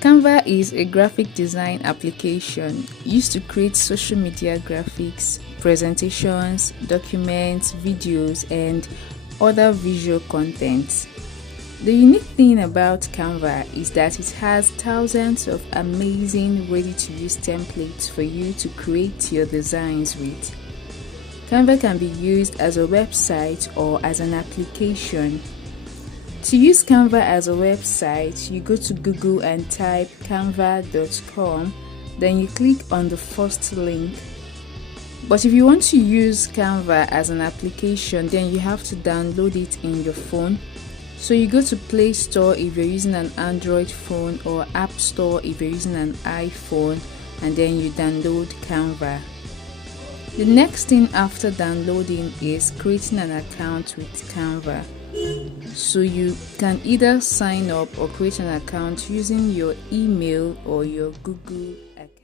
Canva is a graphic design application used to create social media graphics, presentations, documents, videos, and other visual content. The unique thing about Canva is that it has thousands of amazing ready-to-use templates for you to create your designs with. Canva can be used as a website or as an application. To use Canva as a website, you go to Google and type canva.com, then you click on the first link. But if you want to use Canva as an application, then you have to download it in your phone. So you go to Play Store if you're using an Android phone, or App Store if you're using an iPhone, and then you download Canva. The next thing after downloading is creating an account with Canva. So you can either sign up or create an account using your email or your Google account.